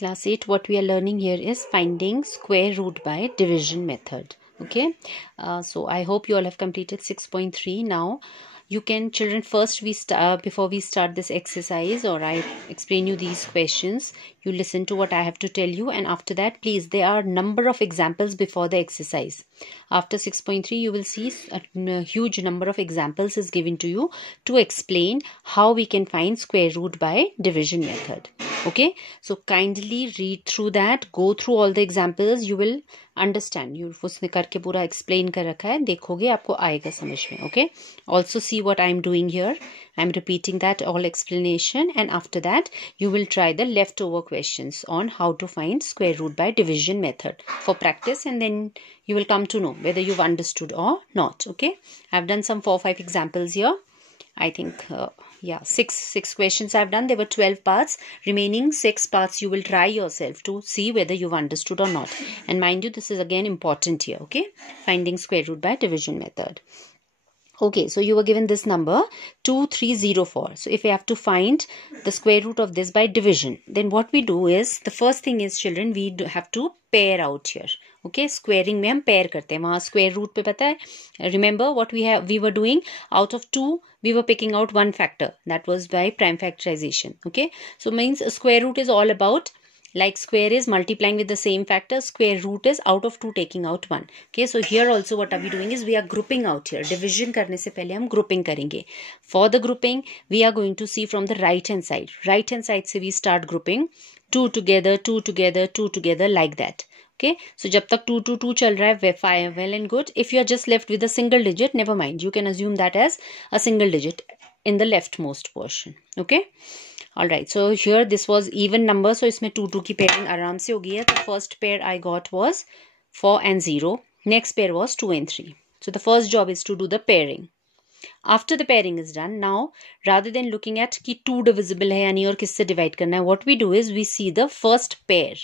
Class 8, what we are learning here is finding square root by division method. Okay, so I hope you all have completed 6.3. Now you can, children, first before we start this exercise or I explain you these questions, you listen to what I have to tell you, and after that, please, there are number of examples before the exercise. After 6.3, you will see a huge number of examples is given to you to explain how we can find square root by division method. Okay, so kindly read through that, go through all the examples, you will understand. You उसने करके पूरा explain कर रखा है, देखोगे आपको आएगा समझ में. Okay, also see what I am doing here. I am repeating that all explanation, and after that you will try the leftover questions on how to find square root by division method for practice, and then you will come to know whether you've understood or not. Okay, I've done some 4 or 5 examples here. I think, six questions I've done. There were 12 parts. Remaining 6 parts you will try yourself to see whether you've understood or not. And mind you, this is again important here, okay? Finding square root by division method. Okay, so you were given this number 2304. So if we have to find the square root of this by division, then what we do is, the first thing is, children, we have to pair out here. Okay, squaring में हम pair करते हैं. वहाँ square root पे पता है, remember what we were doing, out of 2 we were picking out one factor, that was by prime factorization. Okay, so means square root is all about, like square is multiplying with the same factor, square root is out of 2 taking out 1. Okay, so here also what are we doing is we are grouping out here. Division करने से पहले हम grouping करेंगे. For the grouping we are going to see from the right hand side. Right hand side से we start grouping 2 together, 2 together, 2 together, like that. Okay, so जब तक 2 2 2 चल रहा है, well and good. If you are just left with a single digit, never mind, you can assume that as a single digit in the leftmost portion. Okay, alright, so here this was even number, so इसमें 2 2 की pairing आराम से हो गई है. The first pair I got was 4 and 0. Next pair was 2 and 3. So the first job is to do the pairing. After the pairing is done, now rather than looking at कि 2 divisible है यानी और किससे divide करना है, what we do is we see the first pair.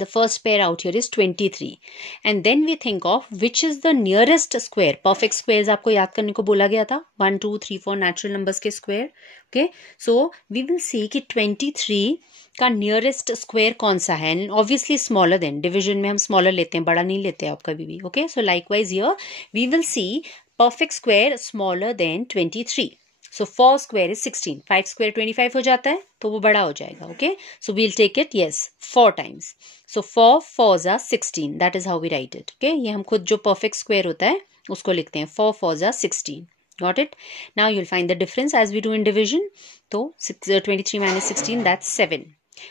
The first pair out here is 23, and then we think of which is the nearest square. Perfect squares आपको याद करने को बोला गया था, 1 2 3 4 natural numbers के square. Okay, so we will see कि 23 का nearest square कौन सा है, and obviously smaller than. Division में हम smaller लेते हैं, बड़ा नहीं लेते आप कभी भी. Okay, so likewise here we will see perfect square smaller than 23. So 4 square is 16. 5 square 25 हो जाता है, तो वो बड़ा हो जाएगा. Okay, so we'll take it, yes, 4 times. So 4 4s are 16. That is how we write it. Okay, ये हम खुद जो perfect square होता है उसको लिखते हैं. 4 4s are 16. Got it? Now you'll find the difference as we do in division. तो 23 minus 16, that's 7.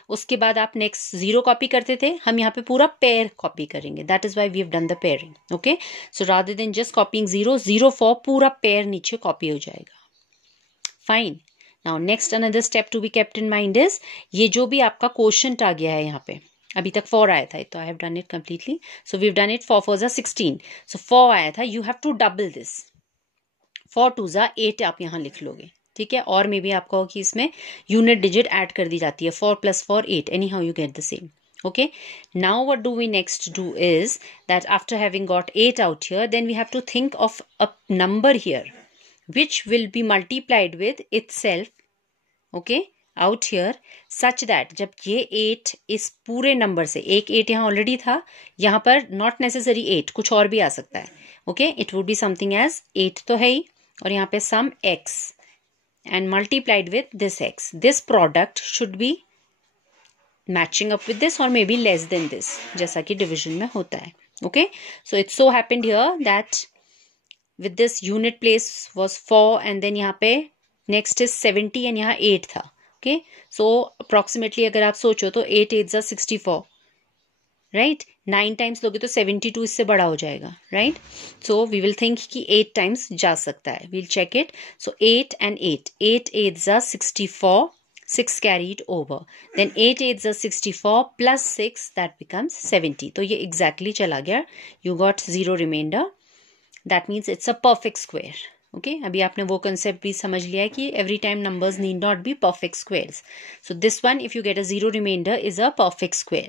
उसके बाद आप next 0 copy करते थे, हम यहाँ पे पूरा pair copy करेंगे. That is why we have done the pairing. Okay, so rather than just copying 0 0 4, पूरा pair नीचे copy हो जाएगा. Fine. Now next another step to be kept in mind is, ये जो भी आपका quotient आ गया है यहाँ पे, अभी तक 4 आया था, तो I have done it completely. So we've done it. 4 4s are 16. So 4 आया था, you have to double this. 4 2s are 8 आप यहाँ लिख लोगे, ठीक है. और मे भी आपका हो कि इसमें यूनिट डिजिट ऐड कर दी जाती है, 4 + 4 8. Anyhow you get the same. Okay, now what do we next do is that after having got 8 out here, then we have to think of a number here which will be multiplied with itself, okay, out here, such that जब ये 8 इस पूरे number से, एक 8 यहाँ already था, यहाँ पर not necessary 8, कुछ और भी आ सकता है. Okay, it would be something as 8 तो है ही, और यहाँ पे some x and multiplied with this x. This product should be matching up with this or maybe less than this, जैसा कि division में होता है. Okay, so it so happened here that with this unit place was 4, and then यहाँ पे next is 70 and यहाँ 8 था. Okay, so approximately अगर आप सोचो तो 8 8s are 64, right? 9 times लोगे तो 72 इससे बड़ा हो जाएगा, right? So we will think कि 8 times जा सकता है. We'll check it. So 8 and 8, 8 8s are 64, 6 carried over, then 8 8s are 64 plus 6, that becomes 70. तो ये exactly चला गया, you got 0 remainder. That means it's a perfect square. Okay, अभी आपने वो concept भी समझ लिया है कि every time numbers need not be perfect squares. So this one, if you get a 0 remainder, is a perfect square,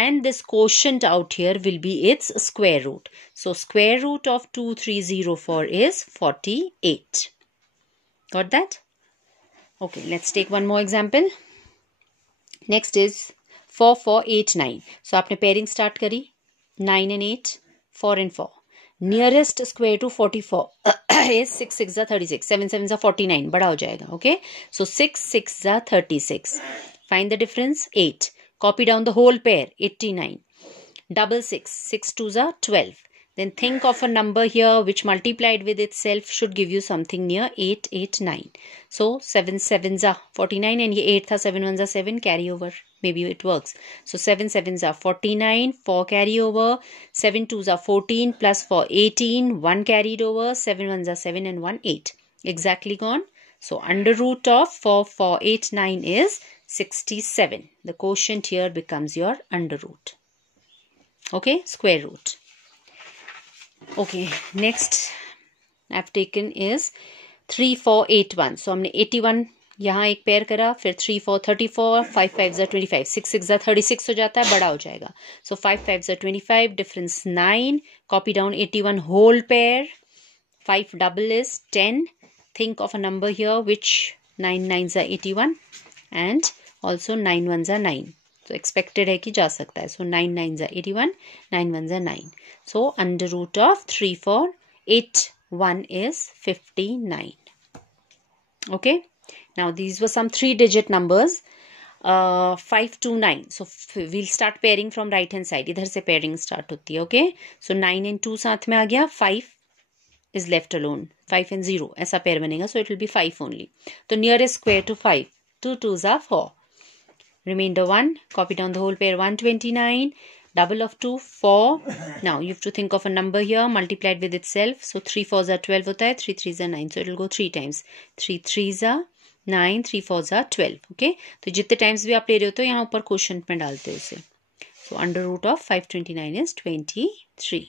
and this quotient out here will be its square root. So square root of 2304 is 48. Got that? Okay, let's take one more example. Next is 4 4 8 9. So आपने pairing start करी 9 and 8, 4 and 4. Nearest square to 44 is 6 6 36, 7 7 49. बड़ा हो जाएगा. Okay, so 6 6 36. Find the difference 8. Copy down the whole pair 89. Double 6 6 2 12. Then think of a number here which multiplied with itself should give you something near 8 8 9. So 7 7 49 and ये 8 था, 7 1 7, carry over. Maybe it works. So 7 7 49, 4 carry over, 7 2 14 plus 4 18, 1 carried over, 7 1 7 and 1 8. Exactly gone. So under root of 4 4 8 9 is 67. The quotient here becomes your under root. Okay, square root. Okay, next I've taken is 3 4 8 1. So हमने 81 यहाँ एक pair करा, फिर 3 4 34, 5 5 25, 6 6 36 हो जाता है, बड़ा हो जाएगा. So 5 5 25, difference 9. Copy down 81 whole pair. 5 double is 10. Think of a number here which 9 9s are 81 and also 9 1s are 9. So expected है कि जा सकता है. So 9 9s are 81, 9 1s are 9. So under root of 3 4 8 1 is 59. Okay. Now these were some 3-digit numbers. 5 2 9. So we'll start pairing from right hand side. इधर से pairing start होती है. Okay. So 9 and 2 साथ में आ गया. 5 is left alone. 5 and 0 ऐसा pair बनेगा. So it will be 5 only. तो nearest square to 5. 2 2s are 4. Remainder 1. Copy down the whole pair 129. Double of 2 4. Now you have to think of a number here multiplied with itself. So 3 4s are 12 होता है, 3 3s are 9. So it will go 3 times. 3 3s are 9, 3 4s are 12. Okay. तो जितने times भी आप ले रहे हो तो यहाँ ऊपर quotient में डालते हो उसे. So under root of 529 is 23.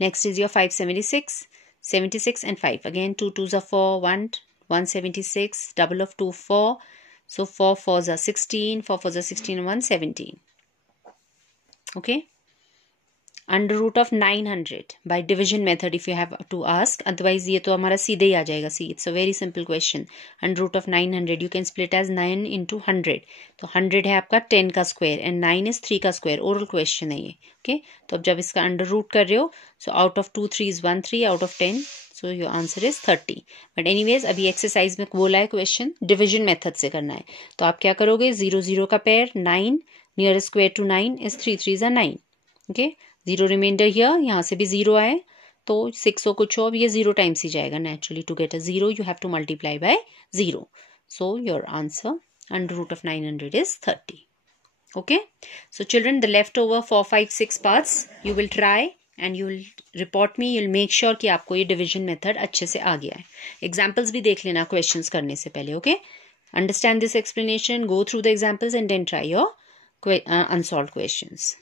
Next is your 576. 76 and 5. Again 2 2s are 4, 1 176. Double of 2 4. So 4 4s are 16, 4 4s are 16 and 1 17. Okay. Under root of 900 by division method if you have to ask. Otherwise ये तो हमारा सीधे ही आ जाएगा. See, it's a very simple question. Under root of 900 you can split as 9 into 100. तो 100 है आपका 10 का square and 9 is 3 का square. Oral question है ये. Okay. तो अब जब इसका under root कर रहे हो, so out of 2 3 is 1 3, out of 10, so your answer is 30. But anyways अभी exercise में बोला है question division method से करना है. तो आप क्या करोगे? 0 0 का pair 9, nearest square to 9 is 3 3s are 9. Okay. 0 remainder here, यहाँ से भी 0 आए तो 6 और कुछ और, ये 0 टाइम्स ही जाएगा. Naturally to get a 0 you have to multiply by 0. So your answer under root of 900 is 30. Okay. So children, the leftover 4 5 6 parts you will try and you will report me. You'll make sure कि आपको ये division method अच्छे से आ गया है. Examples भी देख लेना questions करने से पहले. Okay. Understand this explanation, go through the examples and then try your unsolved questions.